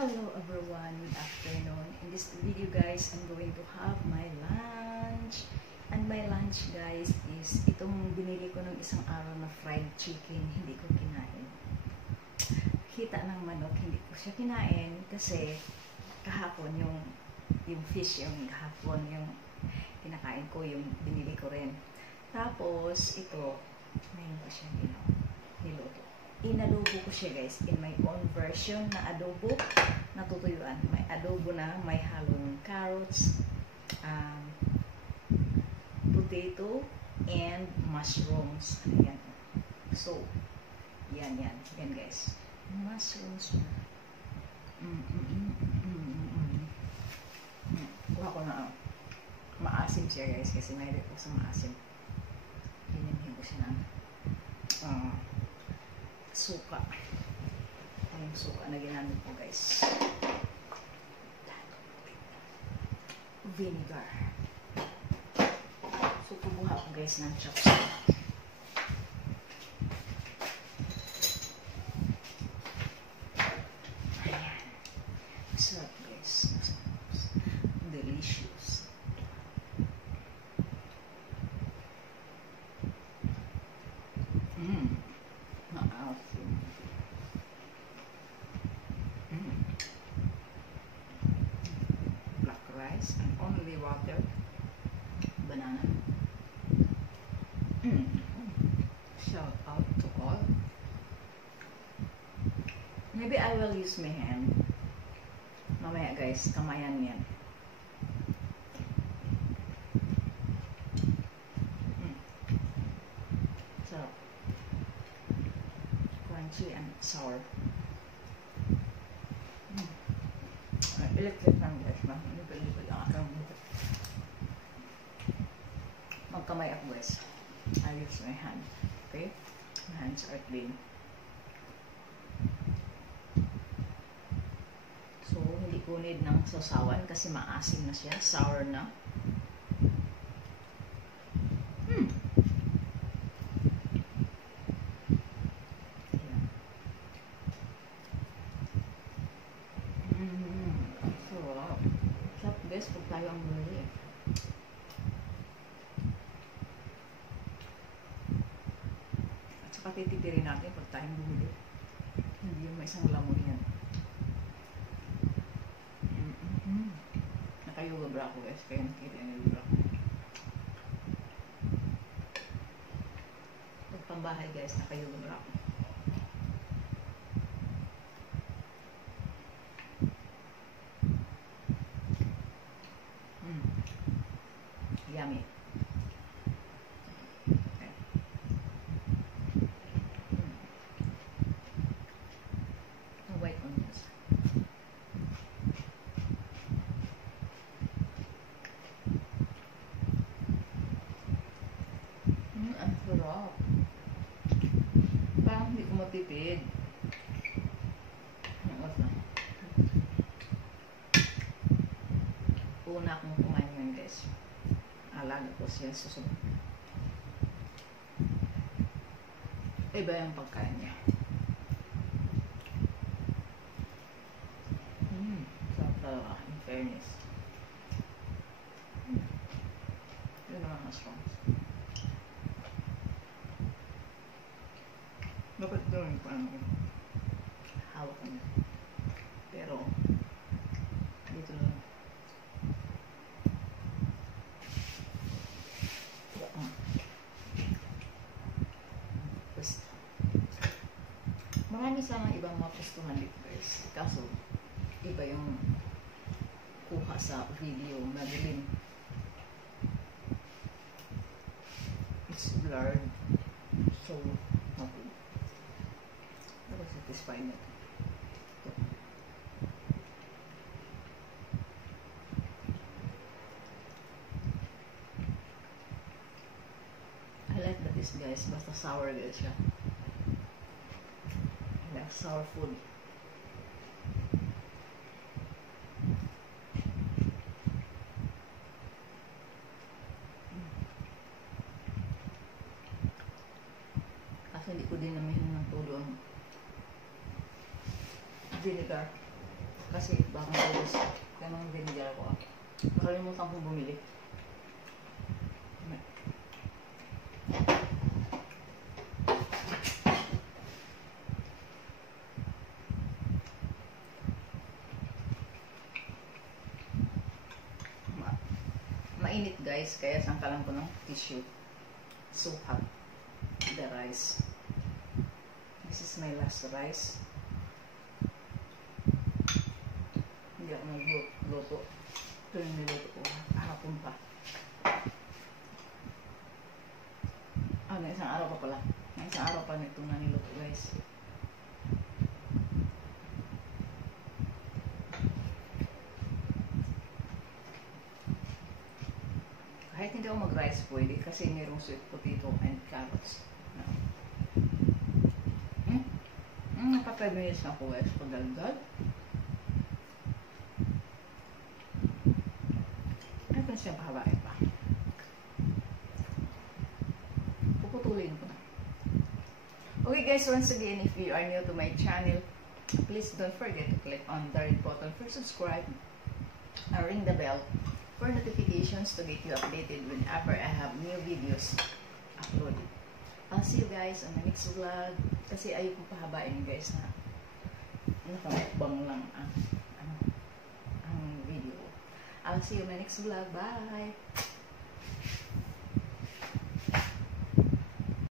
Hello everyone, good afternoon. In this video guys, I'm going to have my lunch. And my lunch guys is itong binili ko ng isang araw na fried chicken, hindi ko kinain. Kita ng manok, hindi ko siya kinain kasi kahapon yung fish, yung kahapon yung kinakain ko, yung binili ko rin. Tapos ito, ngayon ko siya niluto. Inadobo ko siya guys in my own version na adobo na tutuyuan. May adobo na may halong carrots, potato, and mushrooms. Ayan. So, yan guys. Mushrooms. Kuha ko na maasim siya guys kasi mayroon ko sa maasim. Hinimhin ko siya ng suka. Yung suka na ginamit ko guys. Vinegar. So, kubuha ko guys ng chopstick. Ayan. Sarap guys. Delicious. Black rice and only water, banana. Shout out to all. Maybe I will use my hand. Mamaya guys, kamayan yan. Sarap. Crunchy and sour. Electric lang guys. Nipil-nipil ang akang buto. Magkamay ako guys. I use my hand. Okay? My hands are clean. So, hindi ko need ng sasawan kasi maasim na siya. Sour na. Guys, pag tayo ang bumili. At saka titipirin natin pag tayo ang bumili. Hindi yung may isang lamon yan. Nakayuga bra ako guys, kaya nakita yung bra ko. Pag pambahay guys, nakayuga bra ako. Yummy. Okay. White onions. Ang sarap. Parang hindi ko matipid. Una akong kumain ngayon guys. Alaga ko siya susunod. Iba yung pagkain niya. Sarap talaga, in fairness. Yun naman ang strong. Dapat gawin ko ano. Hawak ko niya. Pero, dito lang. Marami sanang ibang mga pustuhan dito guys. Kaso, iba yung kuha sa video, madilim. It's blurred. So, nothing. Pero satisfied na ito. I like this guys, basta sour guys siya. Sour food. Kasi hindi ko din namin ng tulo ang vinegar. Kasi bakang ubos. Kaya mga dinidala ko. Nakalimutan kong bumili. Mainit guys, kaya sangkalan ko ng tissue. So hot. The rice. This is my last rice. Hindi ako nagluto. Ito yung niluto ko. Hapon pa. May isang araw pa pala. May isang araw pa nito na niluto guys. Kahit hindi ako mag-rice pwede kasi mayroong sweet potato and carrots. Naka 5 minutes na ako guys. Pagdagdag. Ay, pa siyang pahabain pa. Puputulin ko na. Okay guys, once again, if you are new to my channel, please don't forget to click on the red button for subscribe and ring the bell for notifications to get you updated whenever I have new videos uploaded. I'll see you guys on my next vlog. Kasi ayaw ko pahabain guys na nakamukbang lang ang video. I'll see you on my next vlog. Bye!